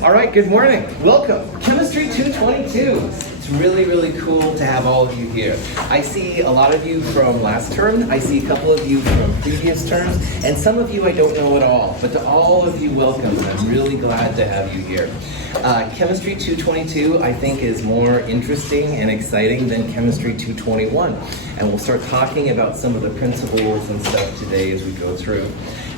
All right, good morning. Welcome. Chemistry 222. It's really, really cool to have all of you here. I see a lot of you from last term. I see a couple of you from previous terms. And some of you I don't know at all. But to all of you, welcome. I'm really glad to have you here. Chemistry 222, I think, is more interesting and exciting than Chemistry 221. And we'll start talking about some of the principles and stuff today as we go through.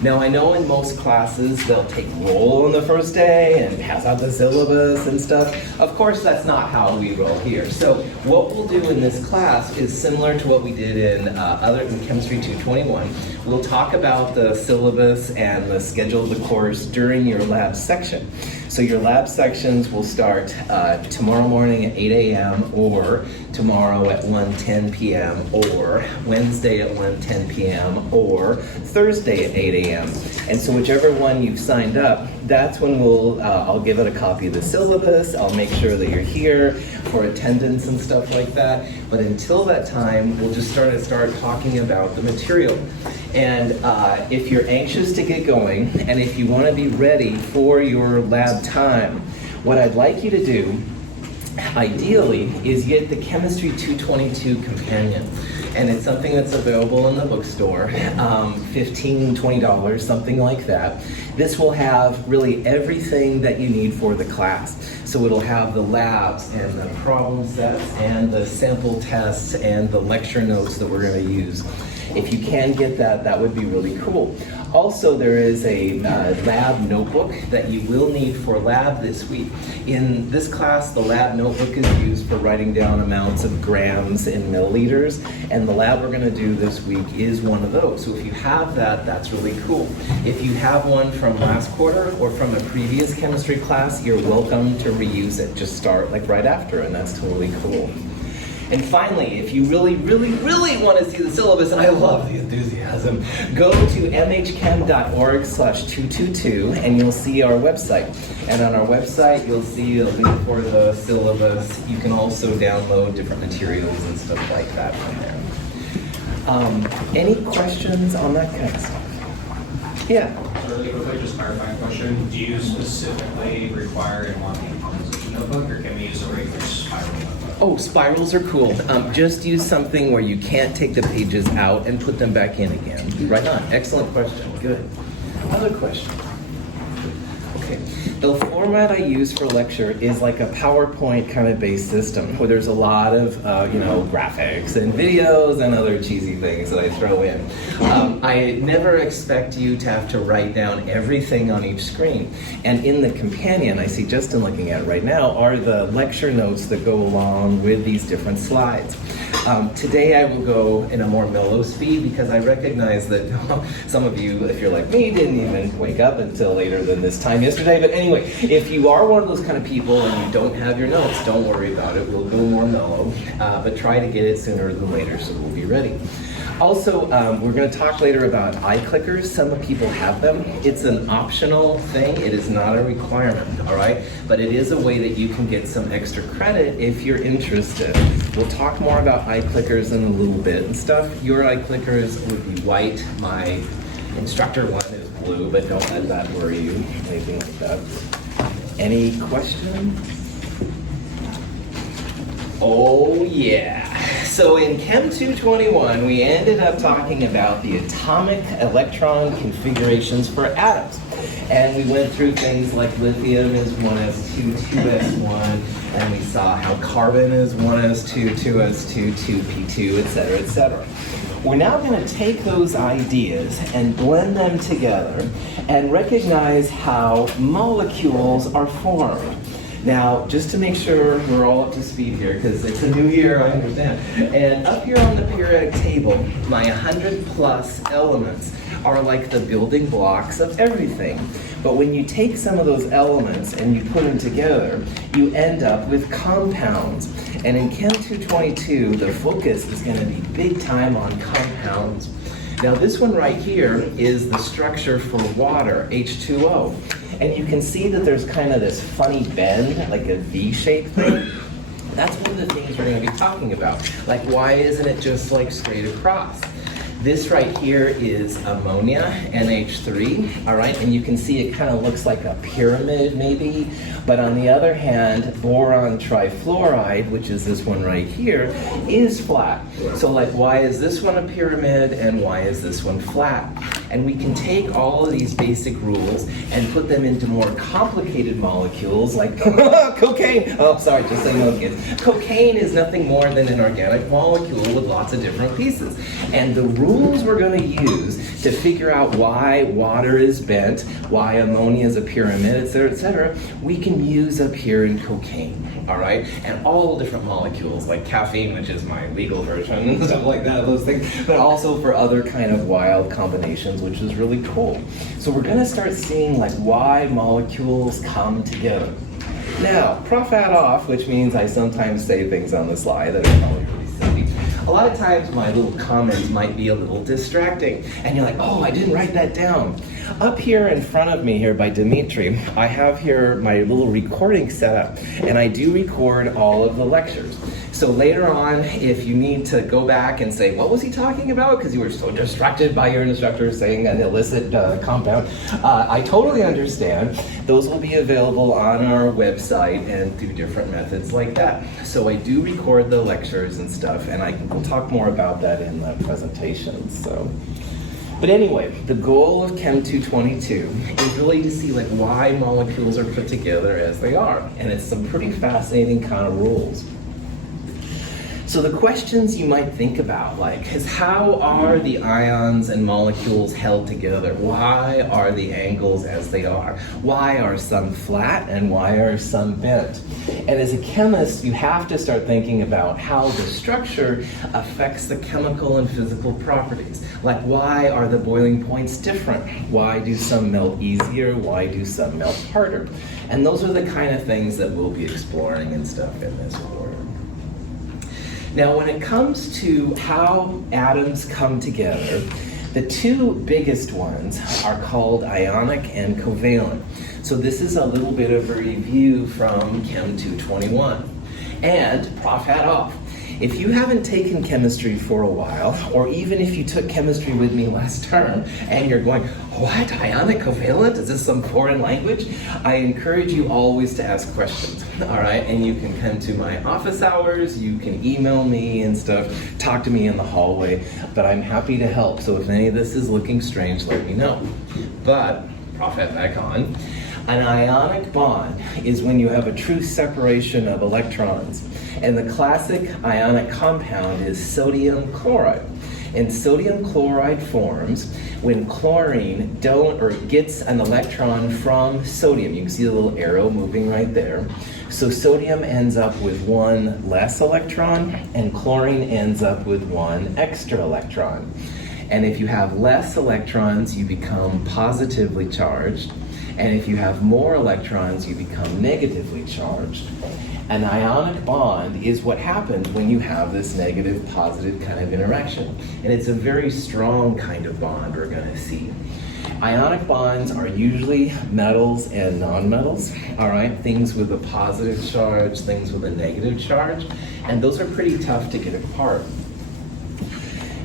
Now, I know in most classes they'll take roll on the first day and pass out the syllabus and stuff. Of course, that's not how we roll here. So what we'll do in this class is similar to what we did in Chemistry 221. We'll talk about the syllabus and the schedule of the course during your lab section. So your lab sections will start tomorrow morning at 8 a.m. or tomorrow at 1:10 p.m. or Wednesday at 1:10 p.m. or Thursday at 8 a.m. And so whichever one you've signed up, that's when I'll give it a copy of the syllabus. I'll make sure that you're here for attendance and stuff like that. But until that time, we'll just start talking about the material. And if you're anxious to get going, and if you want to be ready for your lab time, what I'd like you to do, ideally, is get the Chemistry 222 companion. And it's something that's available in the bookstore, $15, $20, something like that. This will have really everything that you need for the class. So it'll have the labs and the problem sets and the sample tests and the lecture notes that we're going to use. If you can get that, that would be really cool. Also, there is a lab notebook that you will need for lab this week. In this class, the lab notebook is used for writing down amounts of grams in milliliters, and the lab we're going to do this week is one of those. So if you have that, that's really cool. If you have one from last quarter or from a previous chemistry class, you're welcome to reuse it. Just start like right after, and that's totally cool. And finally, if you really, really, really want to see the syllabus, and I love the enthusiasm, go to mhchem.org/222 and you'll see our website. And on our website, you'll see a link for the syllabus. You can also download different materials and stuff like that from there. Any questions on that kind of stuff? Yeah. So really quickly, just clarifying question. Do you specifically require and want the composition notebook, or can we use a regular spiral notebook? Oh, spirals are cool. Just use something where you can't take the pages out and put them back in again. Right on. Excellent question. Good. Other question? Okay. The format I use for lecture is like a PowerPoint kind of based system where there's a lot of, graphics and videos and other cheesy things that I throw in. I never expect you to have to write down everything on each screen. And in the companion, I see Justin looking at it right now, are the lecture notes that go along with these different slides. Today I will go in a more mellow speed because I recognize that some of you, if you're like me, didn't even wake up until later than this time yesterday. But anyway, if you are one of those kind of people and you don't have your notes, don't worry about it. We'll go more mellow, but try to get it sooner than later so we'll be ready. Also, we're going to talk later about iClickers. Some people have them. It's an optional thing. It is not a requirement, all right? But it is a way that you can get some extra credit if you're interested. We'll talk more about iClickers in a little bit and stuff. Your iClickers would be white. My instructor one is blue, but don't let that worry you, anything like that. Any questions? Oh, yeah. So in Chem 221, we ended up talking about the atomic electron configurations for atoms. And we went through things like lithium is 1s2, 2s1, and we saw how carbon is 1s2, 2s2, 2p2, etc., etc. We're now going to take those ideas and blend them together and recognize how molecules are formed. Now, just to make sure we're all up to speed here, because it's a new year, I understand. And up here on the periodic table, my 100 plus elements are like the building blocks of everything. But when you take some of those elements and you put them together, you end up with compounds. And in Chem 222, the focus is going to be big time on compounds. Now this one right here is the structure for water, H2O. And you can see that there's kind of this funny bend, like a V-shaped thing. That's one of the things we're going to be talking about. Like, why isn't it just like straight across? This right here is ammonia, NH3, all right? And you can see it kind of looks like a pyramid maybe, but on the other hand, boron trifluoride, which is this one right here, is flat. So like, why is this one a pyramid and why is this one flat? And we can take all of these basic rules and put them into more complicated molecules like cocaine. Oh, sorry, just so you know, kids. Cocaine is nothing more than an organic molecule with lots of different pieces. And the rules we're going to use to figure out why water is bent, why ammonia is a pyramid, et cetera, we can use up here in cocaine, all right? And all different molecules like caffeine, which is my legal version and stuff like that, those things, but also for other kind of wild combinations, which is really cool. So we're going to start seeing like why molecules come together. Now, prof ad off, which means I sometimes say things on the slide that are probably really silly. A lot of times my little comments might be a little distracting, and you're like, oh, I didn't write that down. Up here in front of me here by Dimitri, I have here my little recording setup, and I do record all of the lectures. So later on, if you need to go back and say, what was he talking about? Because you were so distracted by your instructor saying an illicit compound. I totally understand. Those will be available on our website and through different methods like that. So I do record the lectures and stuff, and we'll talk more about that in the presentations. So. But anyway, the goal of Chem 222 is really to see like why molecules are put together as they are. And it's some pretty fascinating kind of rules. So the questions you might think about like is how are the ions and molecules held together? Why are the angles as they are? Why are some flat and why are some bent? And as a chemist, you have to start thinking about how the structure affects the chemical and physical properties. Like why are the boiling points different? Why do some melt easier? Why do some melt harder? And those are the kind of things that we'll be exploring and stuff in this course. Now, when it comes to how atoms come together, the two biggest ones are called ionic and covalent. So this is a little bit of a review from Chem 221. And prof hat off. If you haven't taken chemistry for a while, or even if you took chemistry with me last term, and you're going, what, ionic covalent? Is this some foreign language? I encourage you always to ask questions, all right? And you can come to my office hours, you can email me and stuff, talk to me in the hallway, but I'm happy to help. So if any of this is looking strange, let me know. But, prof hat back on. An ionic bond is when you have a true separation of electrons. And the classic ionic compound is sodium chloride. And sodium chloride forms when chlorine gets an electron from sodium. You can see the little arrow moving right there. So sodium ends up with one less electron, and chlorine ends up with one extra electron. And if you have less electrons, you become positively charged. And if you have more electrons, you become negatively charged. An ionic bond is what happens when you have this negative-positive kind of interaction. And it's a very strong kind of bond we're going to see. Ionic bonds are usually metals and nonmetals, all right? Things with a positive charge, things with a negative charge, and those are pretty tough to get apart.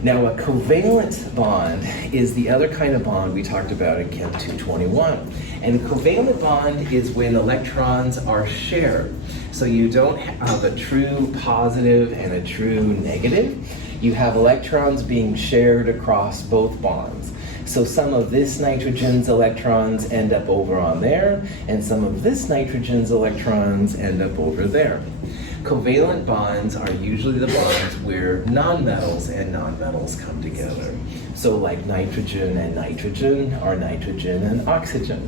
Now, a covalent bond is the other kind of bond we talked about in Chem 221. And a covalent bond is when electrons are shared. So you don't have a true positive and a true negative. You have electrons being shared across both bonds. So some of this nitrogen's electrons end up over on there, and some of this nitrogen's electrons end up over there. Covalent bonds are usually the bonds where nonmetals and nonmetals come together. So like nitrogen and nitrogen, or nitrogen and oxygen.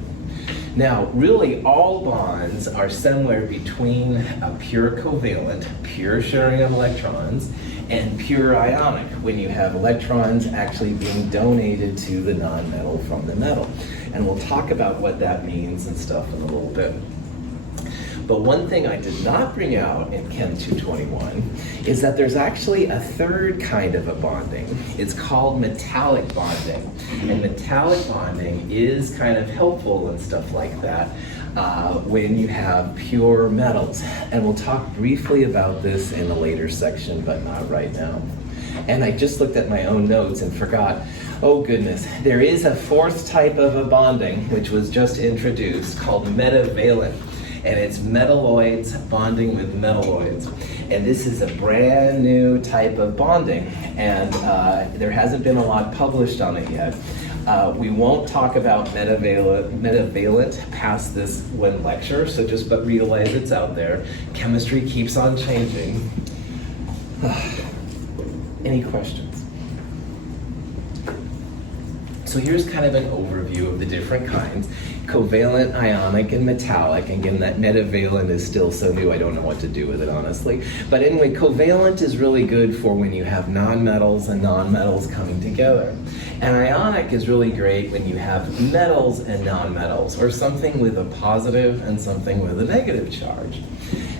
Now, really all bonds are somewhere between a pure covalent, pure sharing of electrons, and pure ionic, when you have electrons actually being donated to the nonmetal from the metal. And we'll talk about what that means and stuff in a little bit. But one thing I did not bring out in Chem 221 is that there's actually a third kind of a bonding. It's called metallic bonding. And metallic bonding is kind of helpful and stuff like that when you have pure metals. And we'll talk briefly about this in a later section, but not right now. And I just looked at my own notes and forgot, oh goodness, there is a fourth type of a bonding, which was just introduced, called metavalent. And it's metalloids bonding with metalloids. And this is a brand new type of bonding, and there hasn't been a lot published on it yet. We won't talk about metavalent past this one lecture, so just but realize it's out there. Chemistry keeps on changing. Any questions? So here's kind of an overview of the different kinds. Covalent, ionic, and metallic. Again, that metavalent is still so new, I don't know what to do with it, honestly. But anyway, covalent is really good for when you have nonmetals and nonmetals coming together. And ionic is really great when you have metals and nonmetals, or something with a positive and something with a negative charge.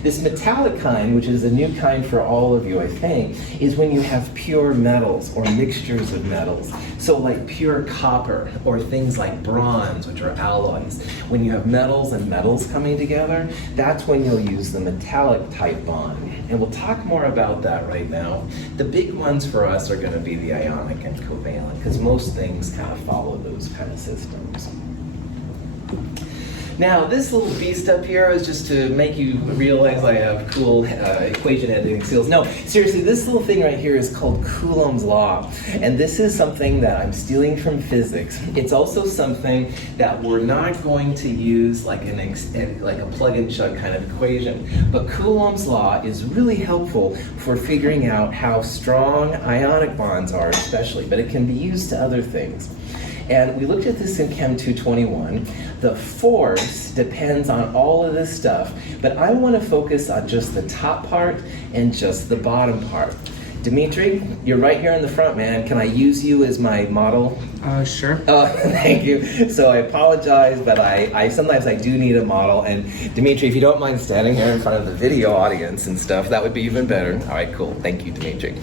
This metallic kind, which is a new kind for all of you, I think, is when you have pure metals or mixtures of metals. So like pure copper or things like bronze, which are alloys. When you have metals and metals coming together, that's when you'll use the metallic type bond. And we'll talk more about that right now. The big ones for us are going to be the ionic and covalent, because most things kind of follow those kind of systems. Now, this little beast up here is just to make you realize I have cool equation editing skills. No, seriously, this little thing right here is called Coulombs Law. And this is something that I'm stealing from physics. It's also something that we're not going to use like a plug and chug kind of equation. But Coulombs Law is really helpful for figuring out how strong ionic bonds are especially, but it can be used to other things. And we looked at this in Chem 221. The force depends on all of this stuff, but I want to focus on just the top part and just the bottom part. Dimitri, you're right here in the front, man. Can I use you as my model? Sure. Oh, thank you. So I apologize, but I sometimes I do need a model. And Dimitri, if you don't mind standing here in front of the video audience and stuff, that would be even better. All right, cool. Thank you, Dimitri.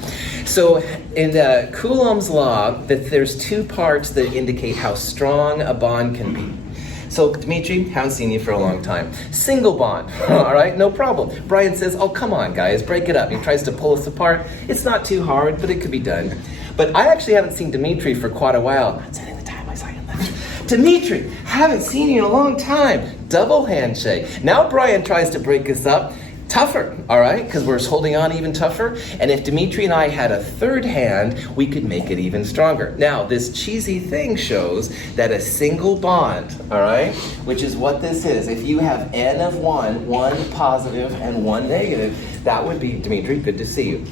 So in Coulombs Law, there's two parts that indicate how strong a bond can be. So, Dimitri, haven't seen you for a long time. Single bond, all right, no problem. Brian says, oh, come on, guys, break it up. He tries to pull us apart. It's not too hard, but it could be done. But I actually haven't seen Dimitri for quite a while. I'm setting the time, I saw you left. Dimitri, haven't seen you in a long time. Double handshake. Now Brian tries to break us up. Tougher, all right, because we're holding on even tougher. And if Dimitri and I had a third hand, we could make it even stronger. Now, this cheesy thing shows that a single bond, all right, which is what this is. If you have N of one positive and one negative, that would be, Dimitri, good to see you.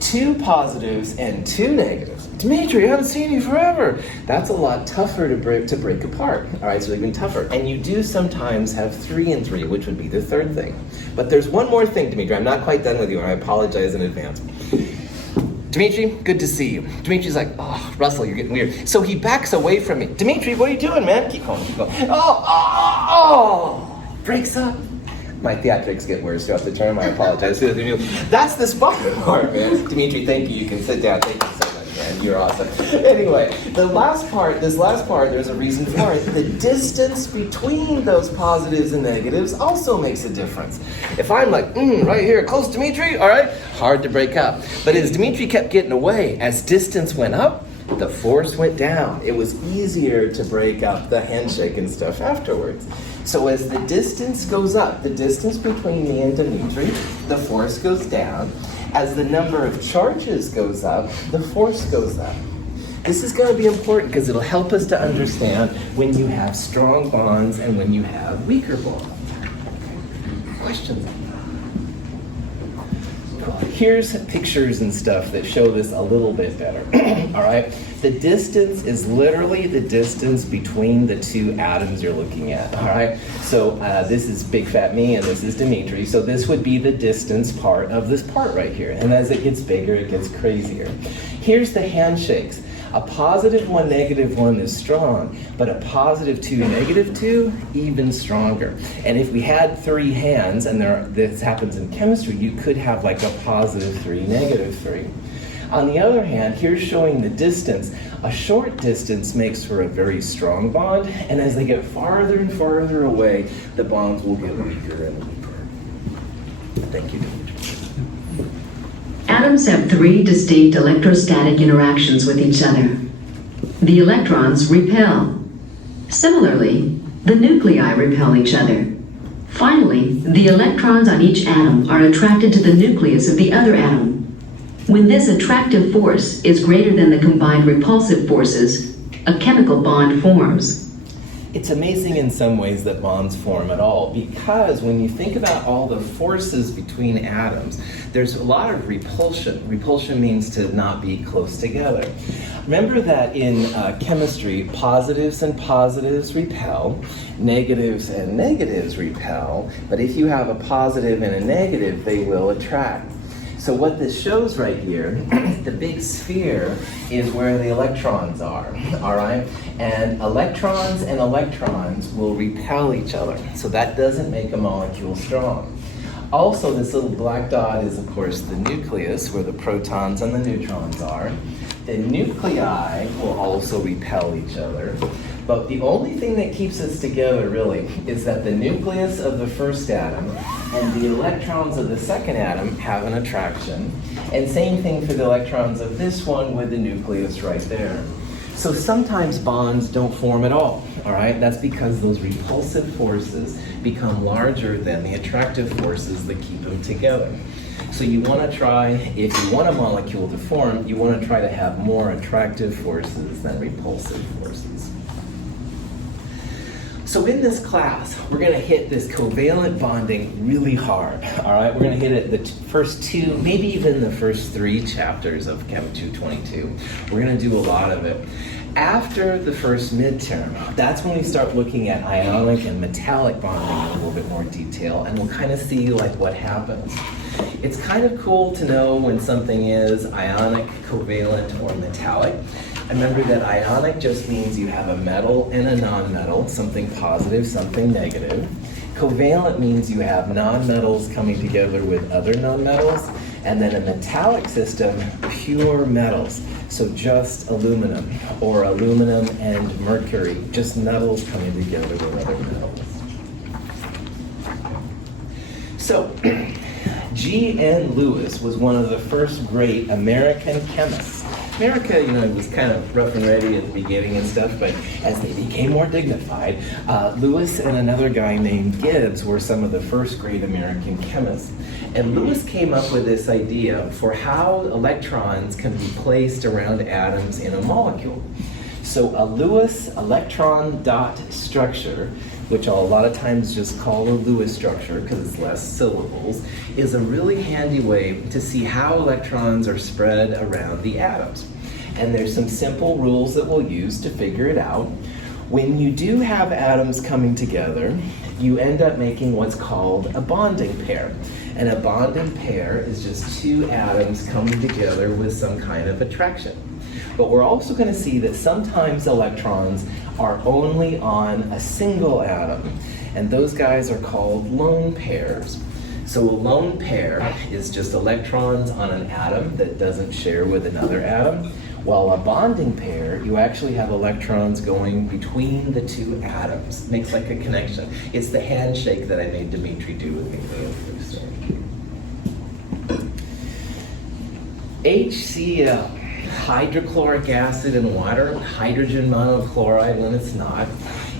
Two positives and two negatives. Dimitri, I haven't seen you forever. That's a lot tougher to break apart. All right, so even tougher. And you do sometimes have 3 and 3, which would be the third thing. But there's one more thing, Dimitri. I'm not quite done with you, and I apologize in advance. Dimitri, good to see you. Dimitri's like, oh, Russell, you're getting weird. So he backs away from me. Dimitri, what are you doing, man? Keep going, keep going. Oh, breaks up. My theatrics get worse throughout the term. I apologize. That's the bottom part, man. Dimitri, thank you. You can sit down. Thank you so much, man. You're awesome. Anyway, this last part, there's a reason for it. The distance between those positives and negatives also makes a difference. If I'm like, right here, close to Dimitri, all right, hard to break up. But as Dimitri kept getting away, as distance went up, the force went down. It was easier to break up the handshake and stuff afterwards. So as the distance goes up, the distance between me and Dimitri, the force goes down. As the number of charges goes up, the force goes up. This is going to be important because it'll help us to understand when you have strong bonds and when you have weaker bonds. Questions? Here's pictures and stuff that show this a little bit better. All right? The distance is literally the distance between the two atoms you're looking at. All right? So this is big fat me and this is Dimitri. So this would be the distance part of this part right here. And as it gets bigger, it gets crazier. Here's the handshakes. A positive 1, negative 1 is strong, but a positive 2, negative 2, even stronger. And if we had 3 hands, and this happens in chemistry, you could have like a positive 3, negative 3. On the other hand, here's showing the distance. A short distance makes for a very strong bond, and as they get farther and farther away, the bonds will get weaker and weaker. Thank you, Dimitri. Atoms have three distinct electrostatic interactions with each other. The electrons repel. Similarly, the nuclei repel each other. Finally, the electrons on each atom are attracted to the nucleus of the other atom. When this attractive force is greater than the combined repulsive forces, a chemical bond forms. It's amazing in some ways that bonds form at all, because when you think about all the forces between atoms, there's a lot of repulsion. Repulsion means to not be close together. Remember that in chemistry, positives and positives repel, negatives and negatives repel, but if you have a positive and a negative, they will attract. So what this shows right here, the big sphere is where the electrons are, all right? And electrons will repel each other. So that doesn't make a molecule strong. Also, this little black dot is, of course, the nucleus, where the protons and the neutrons are. The nuclei will also repel each other. But the only thing that keeps us together, really, is that the nucleus of the first atom and the electrons of the second atom have an attraction. And same thing for the electrons of this one with the nucleus right there. So sometimes bonds don't form at all right? That's because those repulsive forces become larger than the attractive forces that keep them together. So you want to try, if you want a molecule to form, you want to try to have more attractive forces than repulsive forces. So in this class, we're going to hit this covalent bonding really hard, all right? We're going to hit it the first two, maybe even the first three chapters of Chem 222. We're going to do a lot of it. After the first midterm, that's when we start looking at ionic and metallic bonding in a little bit more detail, and we'll kind of see like what happens. It's kind of cool to know when something is ionic, covalent, or metallic. Remember that ionic just means you have a metal and a nonmetal, something positive, something negative. Covalent means you have nonmetals coming together with other nonmetals, and then a metallic system, pure metals. So just aluminum, or aluminum and mercury, just metals coming together with other metals. So, G.N. Lewis was one of the first great American chemists. America, was kind of rough and ready at the beginning and stuff, but as they became more dignified, Lewis and another guy named Gibbs were some of the first great American chemists. And Lewis came up with this idea for how electrons can be placed around atoms in a molecule. So a Lewis electron dot structure, which I'll a lot of times just call a Lewis structure because it's less syllables, is a really handy way to see how electrons are spread around the atoms. And there's some simple rules that we'll use to figure it out. When you do have atoms coming together, you end up making what's called a bonding pair. And a bonding pair is just two atoms coming together with some kind of attraction. But we're also going to see that sometimes electrons are only on a single atom, and those guys are called lone pairs. So a lone pair is just electrons on an atom that doesn't share with another atom, while a bonding pair, you actually have electrons going between the two atoms. Makes like a connection. It's the handshake that I made Dimitri do with me. HCl. Hydrochloric acid and water, hydrogen monochloride when it's not,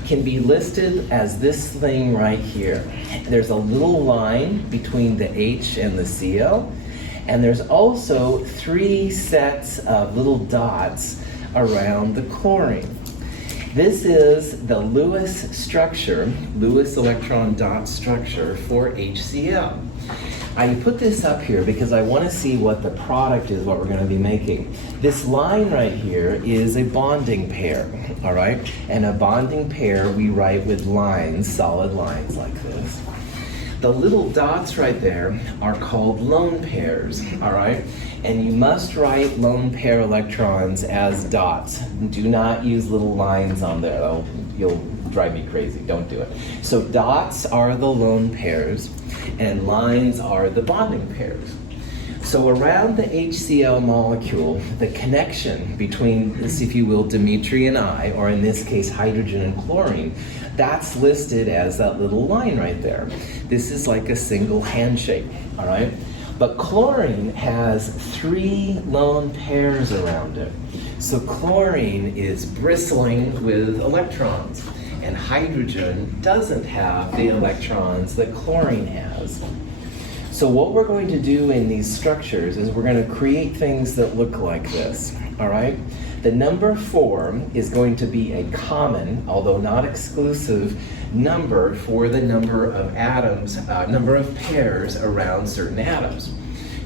can be listed as this thing right here. There's a little line between the H and the Cl, and there's also 3 sets of little dots around the chlorine. This is the Lewis structure, Lewis electron dot structure for HCl. I put this up here because I want to see what the product is, what we're going to be making. This line right here is a bonding pair, all right? And a bonding pair we write with lines, solid lines like this. The little dots right there are called lone pairs, all right? And you must write lone pair electrons as dots. Do not use little lines on there. You'll drive me crazy. Don't do it. So dots are the lone pairs, and lines are the bonding pairs. So around the HCl molecule, the connection between this, if you will, Dimitri and I, or in this case, hydrogen and chlorine, that's listed as that little line right there. This is like a single handshake, all right? But chlorine has 3 lone pairs around it. So chlorine is bristling with electrons, and hydrogen doesn't have the electrons that chlorine has. So what we're going to do in these structures is we're going to create things that look like this, all right? The number 4 is going to be a common, although not exclusive, number for the number of atoms, number of pairs around certain atoms.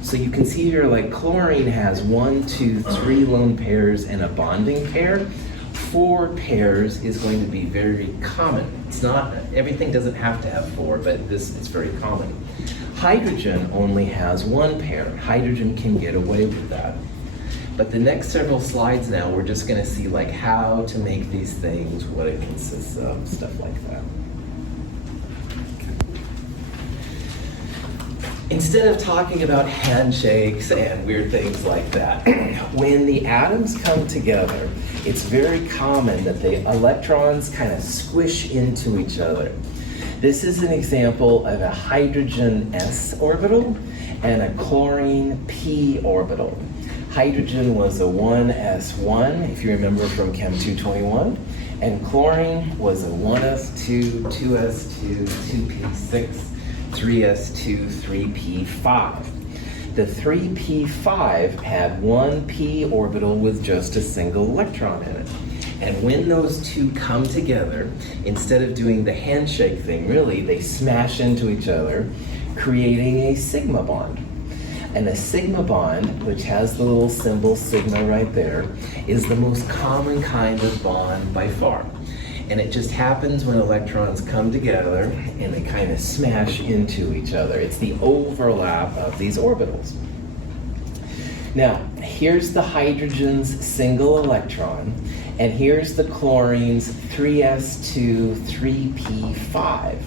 So you can see here, like chlorine has 1, 2, 3 lone pairs and a bonding pair. 4 pairs is going to be very common. It's not, everything doesn't have to have 4, but this is very common. Hydrogen only has 1 pair. Hydrogen can get away with that. But the next several slides now, we're just going to see like how to make these things, what it consists of, stuff like that. Instead of talking about handshakes and weird things like that, when the atoms come together, it's very common that the electrons kind of squish into each other. This is an example of a hydrogen s orbital and a chlorine p orbital. Hydrogen was a 1s1, if you remember from Chem 221, and chlorine was a 1s2, 2s2, 2p6, 3s2, 3p5. The 3p5 had 1 p orbital with just a single electron in it. And when those two come together, instead of doing the handshake thing, really, they smash into each other, creating a sigma bond. And a sigma bond, which has the little symbol sigma right there, is the most common kind of bond by far. And it just happens when electrons come together and they kind of smash into each other. It's the overlap of these orbitals. Now, here's the hydrogen's single electron, and here's the chlorine's 3s2, 3p5.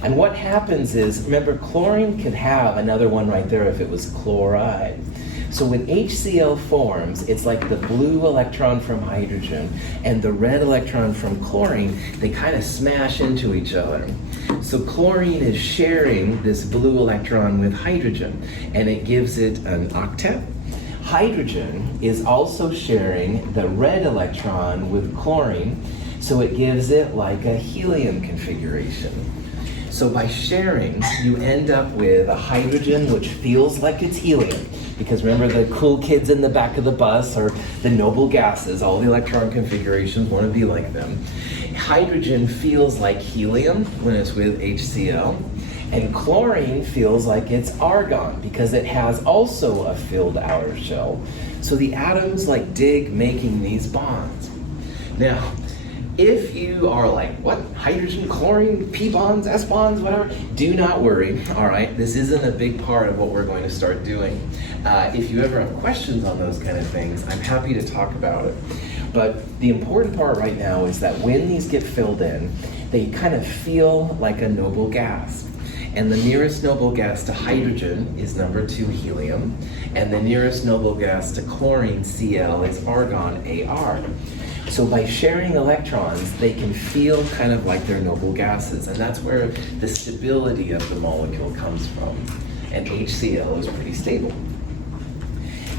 And what happens is, remember, chlorine could have another one right there if it was chloride. So when HCl forms, it's like the blue electron from hydrogen and the red electron from chlorine, they kind of smash into each other. So chlorine is sharing this blue electron with hydrogen, and it gives it an octet. Hydrogen is also sharing the red electron with chlorine, so it gives it like a helium configuration. So by sharing, you end up with a hydrogen which feels like it's helium. Because remember, the cool kids in the back of the bus are the noble gases. All the electron configurations want to be like them. Hydrogen feels like helium when it's with HCl. And chlorine feels like it's argon because it has also a filled outer shell. So the atoms like dig making these bonds. Now, if you are like, what, hydrogen, chlorine, p bonds, s bonds, whatever, do not worry, all right? This isn't a big part of what we're going to start doing. If you ever have questions on those kind of things, I'm happy to talk about it. But the important part right now is that when these get filled in, they kind of feel like a noble gas. And the nearest noble gas to hydrogen is number 2, helium. And the nearest noble gas to chlorine, Cl, is argon, Ar. So by sharing electrons, they can feel kind of like they're noble gases. And that's where the stability of the molecule comes from. And HCl is pretty stable.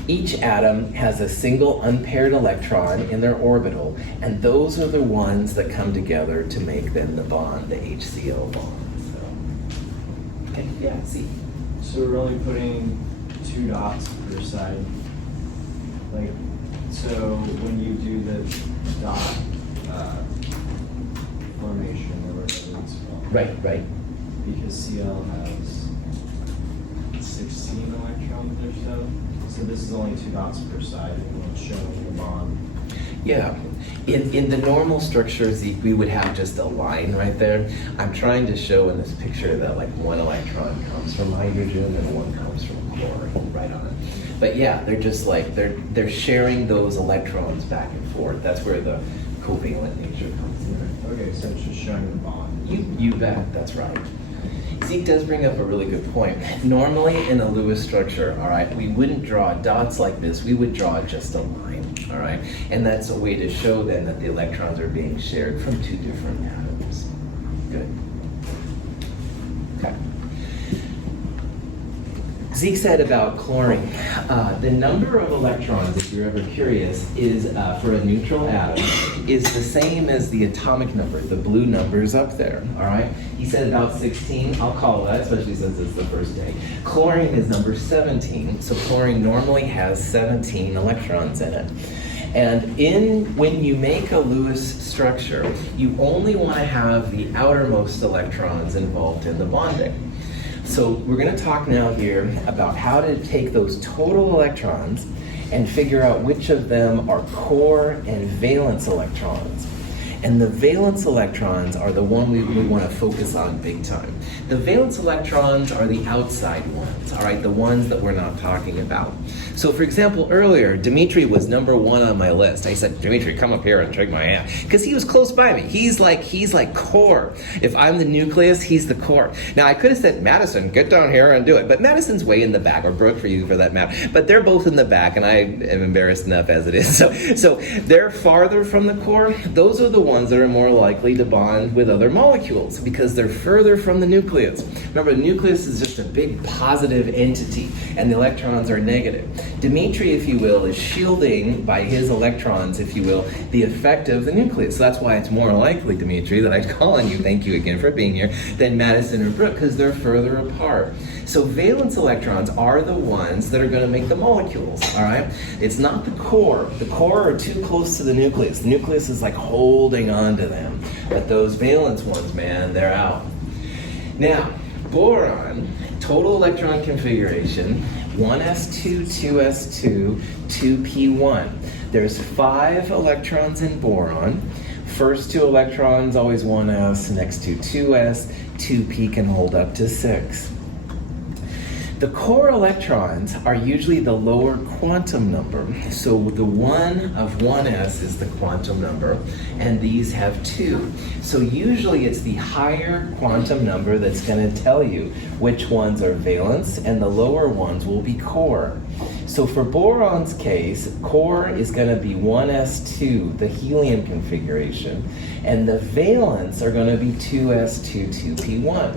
Each atom has a single unpaired electron in their orbital, and those are the ones that come together to make then the bond, the HCl bond. So, okay, yeah, see. So we're only putting 2 dots per side. Like, so when you do the dot formation or whatever it's called. Right. Because Cl has 16 electrons or so. So this is only 2 dots per side, and it's showing the bond. Yeah. In the normal structures, we would have just a line right there. I'm trying to show in this picture that like 1 electron comes from hydrogen and 1 comes from chlorine, right on it. But yeah, they're just like, they're sharing those electrons back and forth. That's where the covalent nature comes in. Okay, so it's just showing the bond. You bet, that's right. Zeke does bring up a really good point. Normally in a Lewis structure, all right, we wouldn't draw dots like this, we would draw just a line, all right? And that's a way to show then that the electrons are being shared from 2 different atoms. Good. Okay. Zeke said about chlorine, the number of electrons, if you're ever curious, is for a neutral atom is the same as the atomic number. The blue number is up there, all right? He said about 16. I'll call that, especially since it's the first day. Chlorine is number 17, so chlorine normally has 17 electrons in it. And when you make a Lewis structure, you only want to have the outermost electrons involved in the bonding. So we're going to talk now here about how to take those total electrons and figure out which of them are core and valence electrons. And the valence electrons are the one we want to focus on big time. The valence electrons are the outside ones, all right, the ones that we're not talking about. So for example, earlier, Dimitri was number 1 on my list. I said, Dimitri, come up here and shake my hand. Because he was close by me. He's like core. If I'm the nucleus, he's the core. Now I could have said, Madison, get down here and do it. But Madison's way in the back, or Brooke for you for that matter. But they're both in the back, and I am embarrassed enough as it is. So they're farther from the core. Those are the ones that are more likely to bond with other molecules because they're further from the nucleus. Remember, the nucleus is just a big positive entity and the electrons are negative. Dimitri, if you will, is shielding by his electrons, if you will, the effect of the nucleus. So that's why it's more likely, Dimitri, that I'd call on you, thank you again for being here, than Madison or Brooke because they're further apart. So valence electrons are the ones that are going to make the molecules, all right? It's not the core. The core are too close to the nucleus. The nucleus is like holding on to them. But those valence ones, man, they're out. Now, boron, total electron configuration, 1s2, 2s2, 2p1. There's 5 electrons in boron. First 2 electrons, always 1s, next 2s, 2p can hold up to 6. The core electrons are usually the lower quantum number. So the 1 of 1s is the quantum number, and these have 2. So usually it's the higher quantum number that's going to tell you which ones are valence, and the lower ones will be core. So for boron's case, core is going to be 1s2, the helium configuration, and the valence are going to be 2s2, 2p1.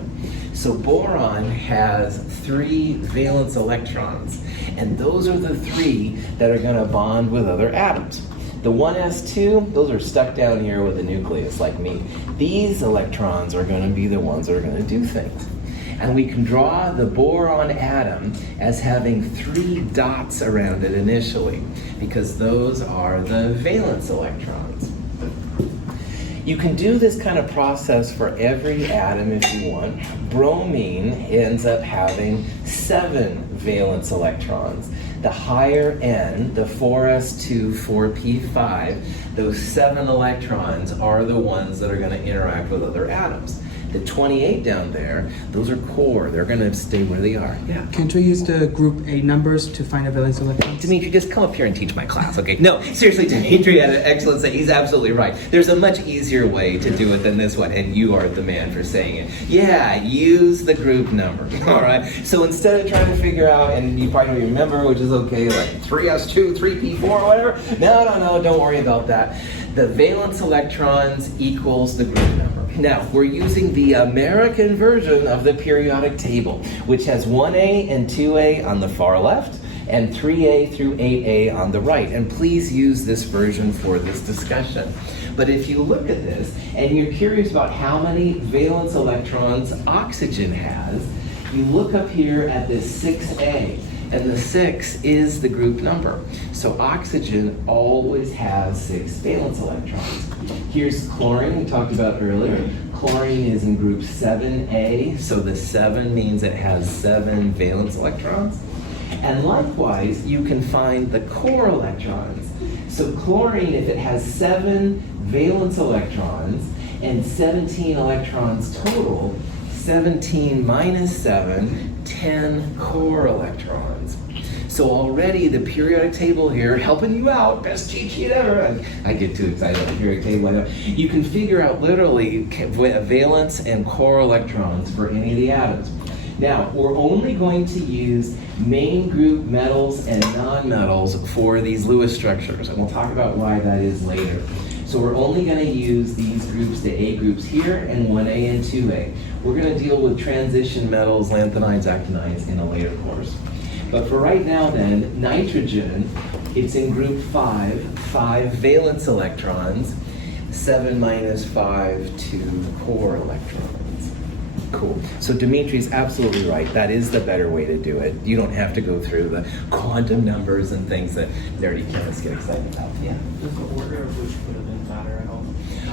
So boron has 3 valence electrons, and those are the 3 that are going to bond with other atoms. The 1s2, those are stuck down here with the nucleus like me. These electrons are going to be the ones that are going to do things. And we can draw the boron atom as having 3 dots around it initially, because those are the valence electrons. You can do this kind of process for every atom if you want. Bromine ends up having 7 valence electrons. The higher N, the 4s2, 4p5, those 7 electrons are the ones that are going to interact with other atoms. The 28 down there, those are core. They're going to stay where they are. Yeah. Can't we use the group A numbers to find a valence electron? Dimitri, just come up here and teach my class, okay? No, seriously, Dimitri had an excellent say. He's absolutely right. There's a much easier way to do it than this one, and you are the man for saying it. Yeah, use the group number, all right? So instead of trying to figure out, and you probably don't remember, which is okay, like 3s2, 3p4, or whatever. No, don't worry about that. The valence electrons equals the group number. Now, we're using the American version of the periodic table, which has 1A and 2A on the far left, and 3A through 8A on the right. And please use this version for this discussion. But if you look at this, and you're curious about how many valence electrons oxygen has, you look up here at this 6A. And the 6 is the group number. So oxygen always has 6 valence electrons. Here's chlorine we talked about earlier. Chlorine is in group 7A, so the 7 means it has 7 valence electrons. And likewise, you can find the core electrons. So chlorine, if it has 7 valence electrons and 17 electrons total, 17 minus 7, 10 core electrons. So already the periodic table here, helping you out, best cheat sheet ever. I get too excited about the periodic table. I know. You can figure out literally valence and core electrons for any of the atoms. Now, we're only going to use main group metals and non-metals for these Lewis structures, and we'll talk about why that is later. So we're only going to use these groups, the A groups here, and 1A and 2A. We're going to deal with transition metals, lanthanides, actinides in a later course. But for right now then, nitrogen, it's in group 5 valence electrons, 7 minus 5 2 core electrons. Cool. So Dimitri's absolutely right. That is the better way to do it. You don't have to go through the quantum numbers and things that nerdy chemists get excited about. Yeah. Does the order of which put it in matter at all?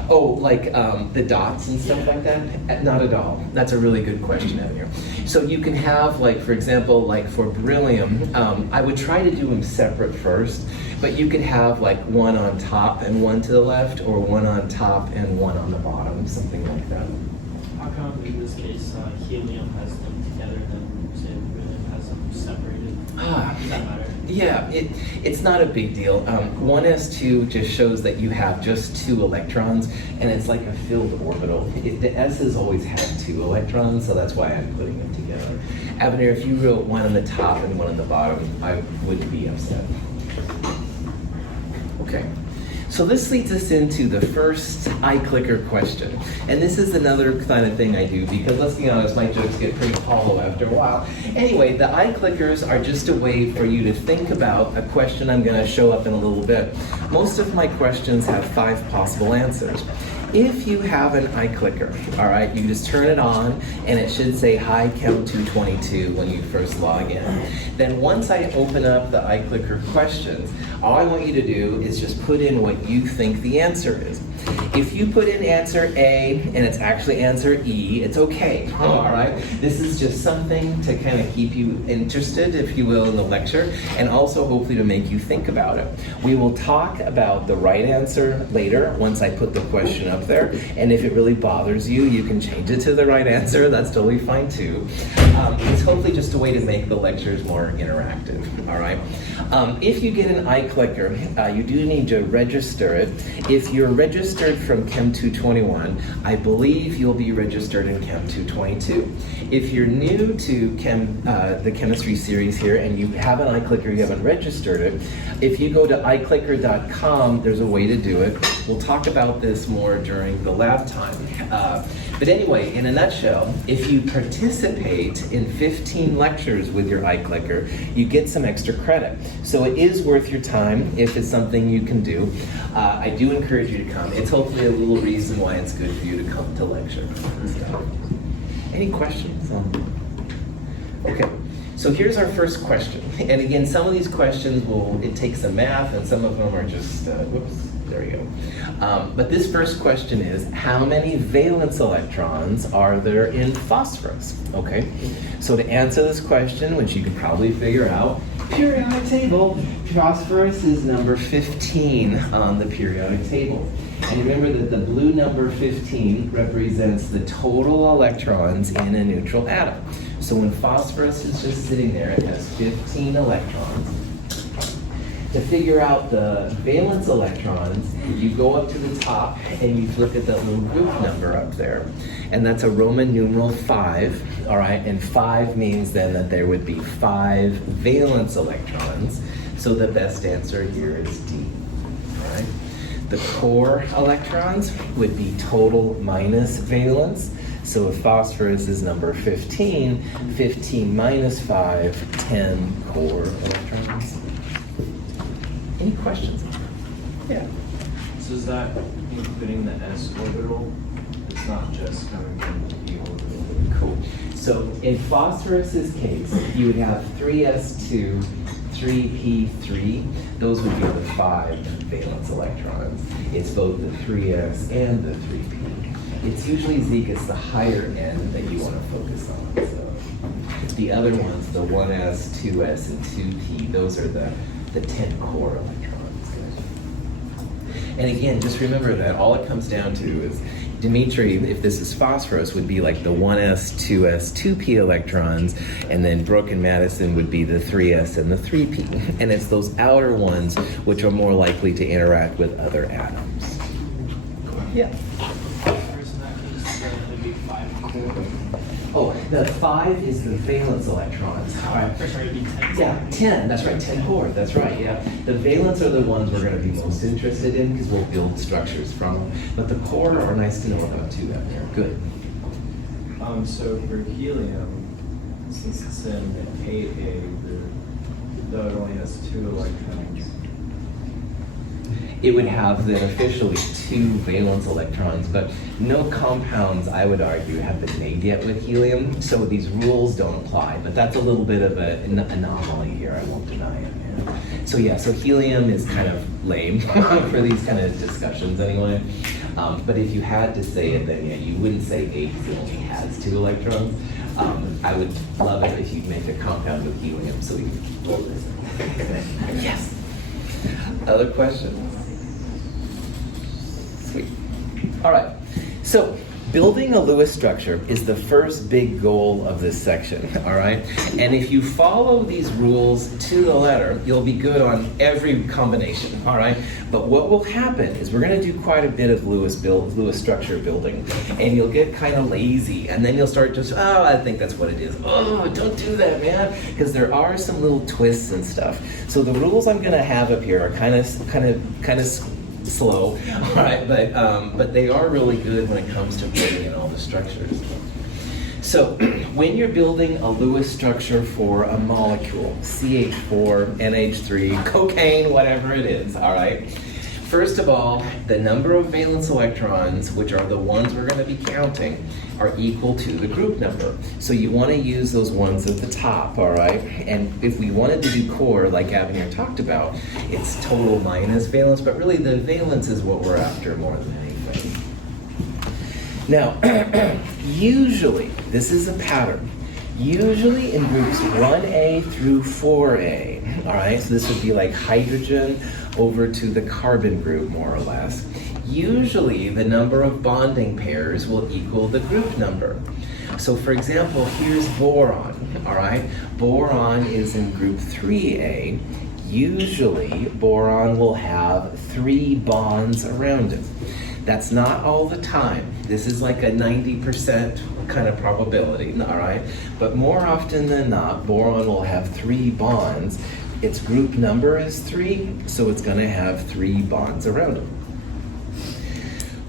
Oh, like the dots and stuff like that? Not at all. That's a really good question, Edgar. So you can have, like, for example, like for beryllium, I would try to do them separate first, but you could have like one on top and one to the left, or one on top and one on the bottom, something like that. How come in this case helium has them together and say beryllium has them separated? Does that matter? Yeah, it's not a big deal. 1s2 just shows that you have just 2 electrons, and it's like a filled orbital. The s's always have 2 electrons, so that's why I'm putting them together. Abner, if you wrote one on the top and one on the bottom, I wouldn't be upset. Okay. So this leads us into the first iClicker question. And this is another kind of thing I do because, let's be honest, my jokes get pretty hollow after a while. Anyway, the iClickers are just a way for you to think about a question I'm going to show up in a little bit. Most of my questions have 5 possible answers. If you have an iClicker, all right, you just turn it on and it should say Hi Chem 222 when you first log in. Then once I open up the iClicker questions, all I want you to do is just put in what you think the answer is. If you put in answer A and it's actually answer E, it's okay, all right? This is just something to kind of keep you interested, if you will, in the lecture, and also hopefully to make you think about it. We will talk about the right answer later once I put the question up there, and if it really bothers you, you can change it to the right answer. That's totally fine too. It's hopefully just a way to make the lectures more interactive, all right? If you get an iClicker, you do need to register it. If you're registered from Chem 221, I believe you'll be registered in Chem 222. If you're new to the chemistry series here and you have an iClicker, you haven't registered it, if you go to iClicker.com, there's a way to do it. We'll talk about this more during the lab time. But anyway, in a nutshell, if you participate in 15 lectures with your iClicker, you get some extra credit. So it is worth your time if it's something you can do. I do encourage you to come. It's hopefully a little reason why it's good for you to come to lecture. Any questions? Okay. So here's our first question. And again, some of these questions it take some math, and some of them are just, whoops. There we go. But this first question is, how many valence electrons are there in phosphorus? Okay, so to answer this question, which you can probably figure out, periodic table, phosphorus is number 15 on the periodic table. And remember that the blue number 15 represents the total electrons in a neutral atom. So when phosphorus is just sitting there, it has 15 electrons. To figure out the valence electrons, you go up to the top and you look at that little group number up there. And that's a Roman numeral 5, all right? And 5 means then that there would be 5 valence electrons. So the best answer here is D, all right? The core electrons would be total minus valence. So if phosphorus is number 15, 15 minus 5, 10 core electrons. Any questions? Yeah. So is that including the s orbital? It's not just coming from the p orbital. Cool. So in phosphorus's case, you would have 3s2, 3p3. Those would be the 5 valence electrons. It's both the 3s and the 3p. It's usually Zeke, it's the higher end that you want to focus on. So the other ones, the 1s, 2s, and 2p, those are the 10 core electrons. And again, just remember that all it comes down to is Dimitri, if this is phosphorus, would be like the 1s, 2s, 2p electrons, and then Brooke and Madison would be the 3s and the 3p. And it's those outer ones which are more likely to interact with other atoms. Yeah. Phosphorus in that case, that'd be 5 core. Oh, the 5 is the valence electrons. All right. Or sorry, it'd be 10. Yeah, 10, that's right, 10 core, that's right, yeah. The valence are the ones we're going to be most interested in because we'll build structures from them. But the core are nice to know about too out there. Good. So for helium, since it's in 8A group, though it only has 2 electrons. It would have then officially 2 valence electrons, but no compounds, I would argue, have been made yet with helium, so these rules don't apply. But that's a little bit of an anomaly here, I won't deny it. Yeah. So yeah, so helium is kind of lame for these kind of discussions anyway. But if you had to say it, then yeah, you wouldn't say 8 because it only has 2 electrons. I would love it if you'd make a compound with helium so we could roll this. Yes. Other questions? Sweet. All right. So building a Lewis structure is the first big goal of this section, all right? And if you follow these rules to the letter, you'll be good on every combination, all right? But what will happen is we're gonna do quite a bit of Lewis structure building, and you'll get kind of lazy, and then you'll start just, oh, I think that's what it is. Oh, don't do that, man, because there are some little twists and stuff. So the rules I'm gonna have up here are kind of slow, all right, but they are really good when it comes to building in all the structures. So when you're building a Lewis structure for a molecule, CH4, NH3, cocaine, whatever it is, all right? First of all, the number of valence electrons, which are the ones we're going to be counting, are equal to the group number. So you want to use those ones at the top, all right? And if we wanted to do core, like Avenir talked about, it's total minus valence, but really the valence is what we're after more than anything. Now, usually, this is a pattern. Usually in groups 1A through 4A, all right? So this would be like hydrogen over to the carbon group, more or less. Usually the number of bonding pairs will equal the group number. So for example, here's boron, all right? Boron is in group 3A. Usually boron will have 3 bonds around it. That's not all the time. This is like a 90% kind of probability, all right? But more often than not, boron will have 3 bonds. Its group number is 3, so it's going to have 3 bonds around it.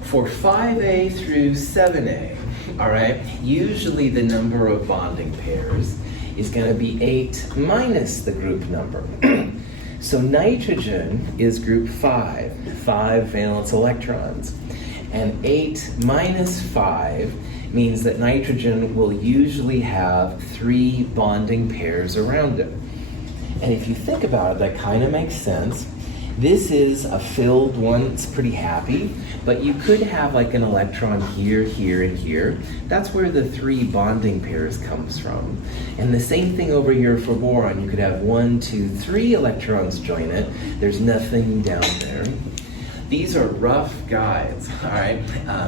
For 5A through 7A, all right, usually the number of bonding pairs is going to be 8 minus the group number. So nitrogen is group 5 valence electrons. And 8 minus 5 means that nitrogen will usually have 3 bonding pairs around it. And if you think about it, that kind of makes sense. This is a filled one, it's pretty happy, but you could have like an electron here, here, and here. That's where the 3 bonding pairs comes from. And the same thing over here for boron. You could have 1, 2, 3 electrons join it. There's nothing down there. These are rough guides, all right?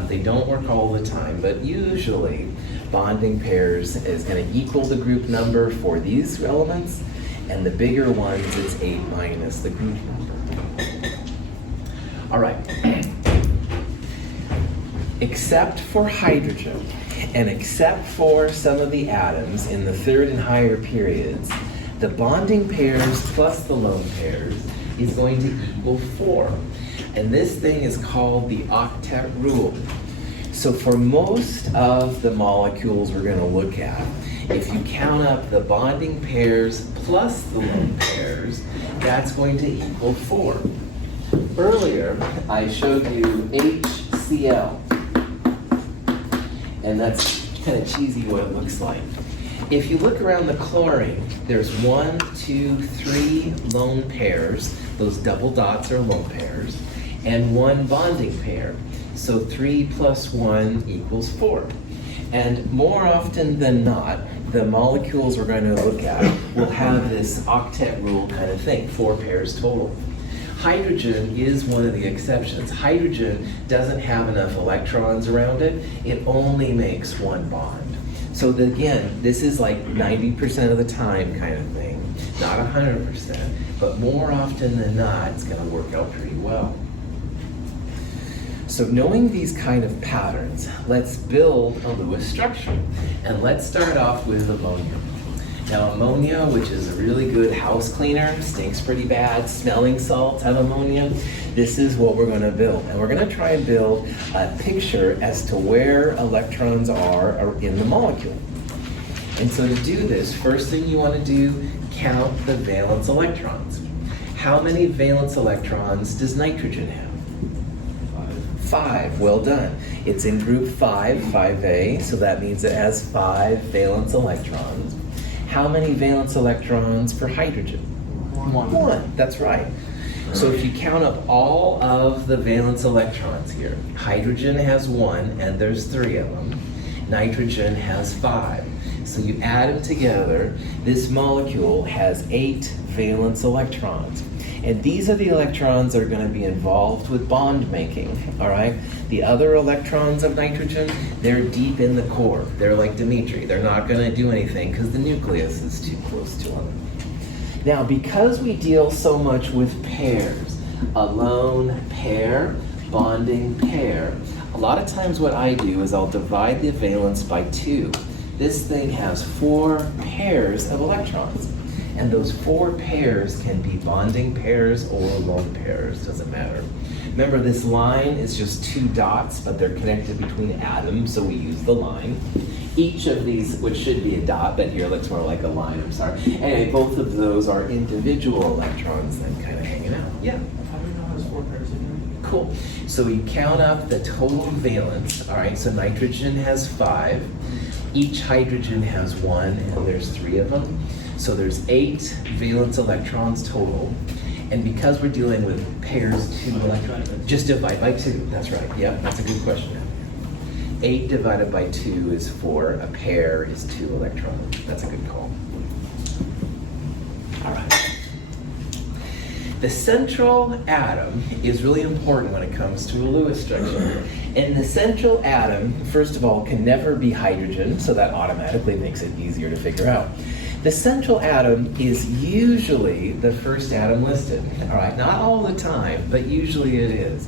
They don't work all the time, but usually bonding pairs is going to equal the group number for these elements, and the bigger ones is 8 minus the group number. All right. Except for hydrogen, and except for some of the atoms in the 3rd and higher periods, the bonding pairs plus the lone pairs is going to equal 4. And this thing is called the octet rule. So for most of the molecules we're going to look at, if you count up the bonding pairs plus the lone pairs, that's going to equal 4. Earlier, I showed you HCl. And that's kind of cheesy what it looks like. If you look around the chlorine, there's 1, 2, 3 lone pairs. Those double dots are lone pairs. And 1 bonding pair. So 3 plus 1 equals 4. And more often than not, the molecules we're going to look at will have this octet rule kind of thing, 4 pairs total. Hydrogen is one of the exceptions. Hydrogen doesn't have enough electrons around it. It only makes 1 bond. So again, this is like 90% of the time kind of thing. Not 100%, but more often than not, it's going to work out pretty well. So knowing these kind of patterns, let's build a Lewis structure. And let's start off with ammonia. Now ammonia, which is a really good house cleaner, stinks pretty bad, smelling salts have ammonia. This is what we're going to build. And we're going to try and build a picture as to where electrons are in the molecule. And so to do this, first thing you want to do, count the valence electrons. How many valence electrons does nitrogen have? 5. Well done. It's in group 5, 5A, so that means it has 5 valence electrons. How many valence electrons for hydrogen? 1. That's right. So if you count up all of the valence electrons here, hydrogen has 1, and there's 3 of them. Nitrogen has 5. So you add them together, this molecule has 8 valence electrons. And these are the electrons that are going to be involved with bond making, all right? The other electrons of nitrogen, they're deep in the core. They're like Dimitri. They're not going to do anything because the nucleus is too close to them. Now, because we deal so much with pairs, a lone pair, bonding pair, a lot of times what I do is I'll divide the valence by 2. This thing has 4 pairs of electrons. And those 4 pairs can be bonding pairs or lone pairs, doesn't matter. Remember, this line is just 2 dots, but they're connected between atoms, so we use the line. Each of these, which should be a dot, but here looks more like a line, I'm sorry. Anyway, both of those are individual electrons then kind of hanging out. Yeah? How do we know it has 4 pairs in it? Cool. So you count up the total valence, all right? So nitrogen has 5. Each hydrogen has 1, and there's 3 of them. So there's 8 valence electrons total. And because we're dealing with pairs 2 electrons, just divide by 2. That's right. Yep, that's a good question. 8 divided by 2 is 4. A pair is 2 electrons. That's a good call. All right. The central atom is really important when it comes to a Lewis structure. And the central atom, first of all, can never be hydrogen, so that automatically makes it easier to figure out. The central atom is usually the first atom listed. All right, not all the time, but usually it is.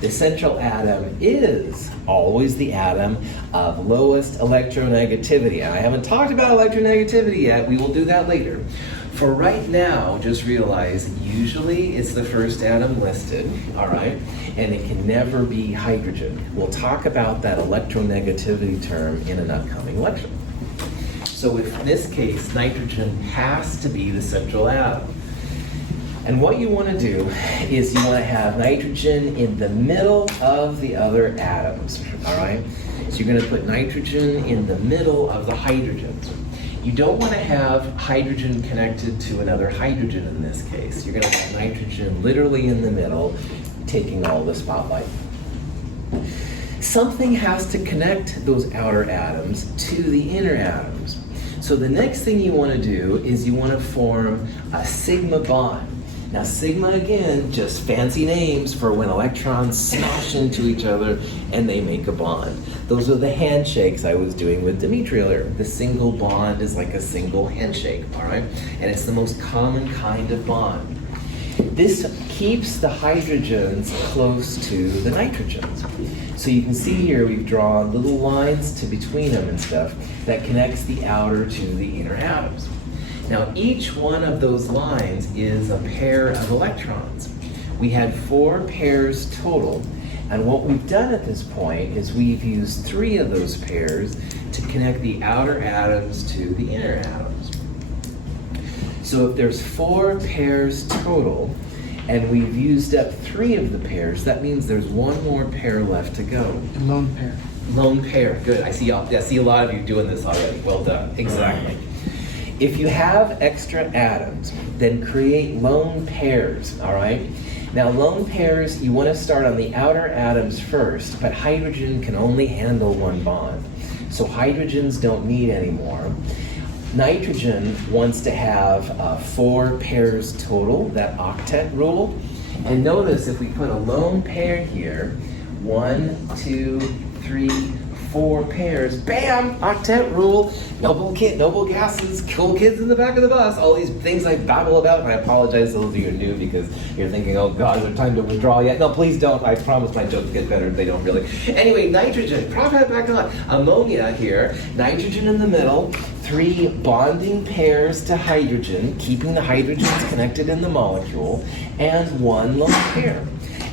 The central atom is always the atom of lowest electronegativity. And I haven't talked about electronegativity yet. We will do that later. For right now, just realize usually it's the first atom listed, all right? And it can never be hydrogen. We'll talk about that electronegativity term in an upcoming lecture. So in this case, nitrogen has to be the central atom. And what you want to do is you want to have nitrogen in the middle of the other atoms, all right? So you're going to put nitrogen in the middle of the hydrogens. You don't want to have hydrogen connected to another hydrogen in this case. You're going to have nitrogen literally in the middle, taking all the spotlight. Something has to connect those outer atoms to the inner atoms. So the next thing you want to do is you want to form a sigma bond. Now sigma, again, just fancy names for when electrons smash into each other and they make a bond. Those are the handshakes I was doing with Dimitri earlier. The single bond is like a single handshake, all right? And it's the most common kind of bond. This keeps the hydrogens close to the nitrogens. So you can see here we've drawn little lines to between them and stuff that connects the outer to the inner atoms. Now each one of those lines is a pair of electrons. We had 4 pairs total, and what we've done at this point is we've used 3 of those pairs to connect the outer atoms to the inner atoms. So if there's 4 pairs total, and we've used up 3 of the pairs, that means there's 1 more pair left to go. A lone pair. Lone pair, good. I see a lot of you doing this already. Well done, exactly. If you have extra atoms, then create lone pairs, all right? Now lone pairs, you want to start on the outer atoms first, but hydrogen can only handle 1 bond. So hydrogens don't need any more. Nitrogen wants to have 4 pairs total, that octet rule. And notice if we put a lone pair here, 1, 2, 3, 4 pairs. Bam! Octet rule. Noble gases, cool kids in the back of the bus. All these things I babble about, and I apologize to those of you who are new because you're thinking, oh God, is there time to withdraw yet? No, please don't. I promise my jokes get better if they don't really. Anyway, nitrogen. Profit back on. Ammonia here. Nitrogen in the middle. 3 bonding pairs to hydrogen, keeping the hydrogens connected in the molecule, and 1 lone pair.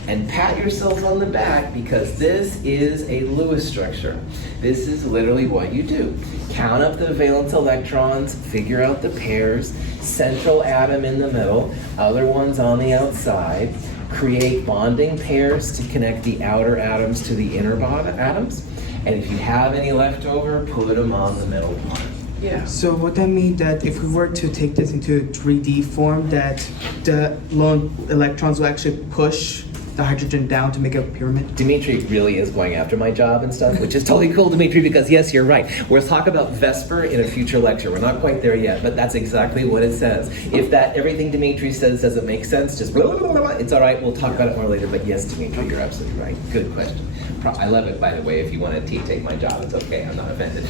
And pat yourself on the back because this is a Lewis structure. This is literally what you do. Count up the valence electrons, figure out the pairs, central atom in the middle, other ones on the outside, create bonding pairs to connect the outer atoms to the inner atoms, and if you have any left over, put them on the middle part. Yeah. So would that mean that if we were to take this into 3D form, that the lone electrons will actually push the hydrogen down to make a pyramid? Dimitri really is going after my job and stuff, which is totally cool, Dimitri, because yes, you're right. We'll talk about Vesper in a future lecture. We're not quite there yet, but that's exactly what it says. If that everything Dimitri says doesn't make sense, just blah, blah, blah, blah. It's all right. We'll talk about it more later. But yes, Dimitri, you're absolutely right. Good question. I love it, by the way. If you want to take my job, it's okay. I'm not offended.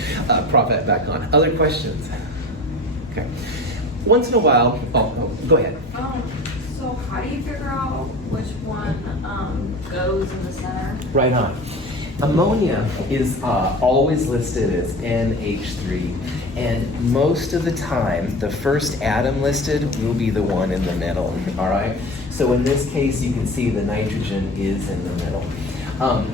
Profit back on. Other questions? Okay. Once in a while, go ahead. So how do you figure out which one goes in the center? Right on. Ammonia is always listed as NH3, and most of the time, the first atom listed will be the one in the middle, all right? So in this case, you can see the nitrogen is in the middle.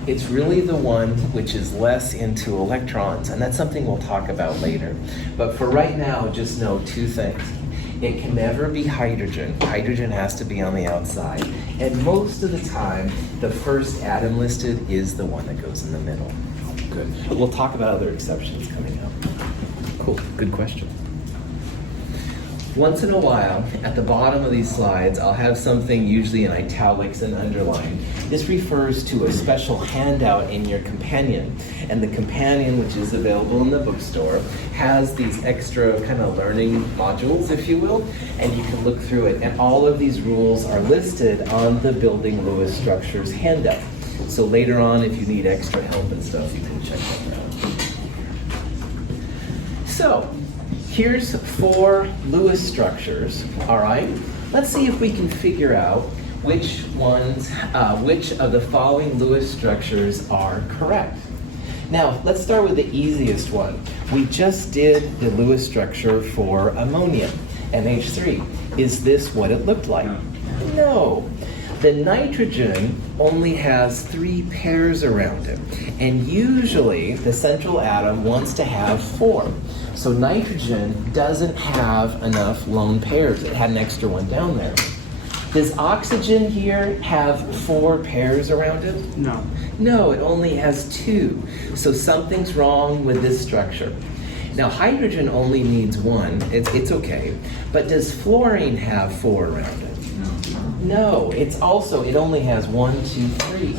It's really the one which is less into electrons, and that's something we'll talk about later. But for right now, just know 2 things. It can never be hydrogen. Hydrogen has to be on the outside. And most of the time, the first atom listed is the one that goes in the middle. Good. But we'll talk about other exceptions coming up. Cool. Good question. Once in a while, at the bottom of these slides, I'll have something usually in italics and underlined. This refers to a special handout in your companion. And the companion, which is available in the bookstore, has these extra kind of learning modules, if you will, and you can look through it. And all of these rules are listed on the Building Lewis Structures handout. So later on, if you need extra help and stuff, you can check that out. So, here's 4 Lewis structures, all right? Let's see if we can figure out which of the following Lewis structures are correct. Now, let's start with the easiest one. We just did the Lewis structure for ammonia, NH3. Is this what it looked like? No. The nitrogen only has 3 pairs around it, and usually the central atom wants to have 4. So nitrogen doesn't have enough lone pairs. It had an extra one down there. Does oxygen here have 4 pairs around it? No. No, it only has 2. So something's wrong with this structure. Now hydrogen only needs 1. It's okay. But does fluorine have 4 around it? No, it only has 1, 2, 3.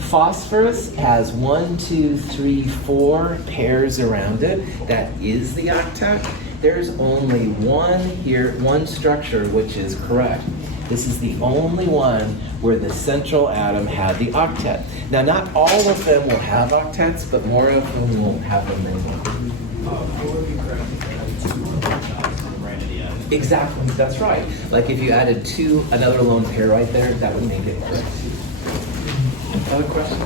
Phosphorus has 1, 2, 3, 4 pairs around it. That is the octet. There's only one structure which is correct. This is the only one where the central atom had the octet. Now, not all of them will have octets, but more of them will have them than one. Would be correct if they had 2 electrons and ran the atom. Exactly, that's right. Like if you added another lone pair right there, that would make it correct. Other question?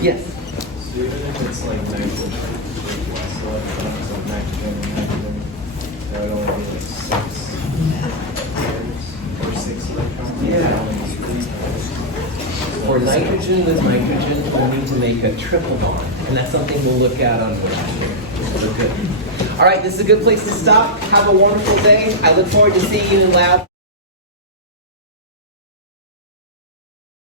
Yes. So even if it's like nitrogen, less electrons of nitrogen and nitrogen, that would only be like 6 pairs or 6 electrons. Yeah. For nitrogen with nitrogen, we'll need to make a triple bond, and that's something we'll look at on Wednesday. So good. All right, this is a good place to stop. Have a wonderful day. I look forward to seeing you in lab.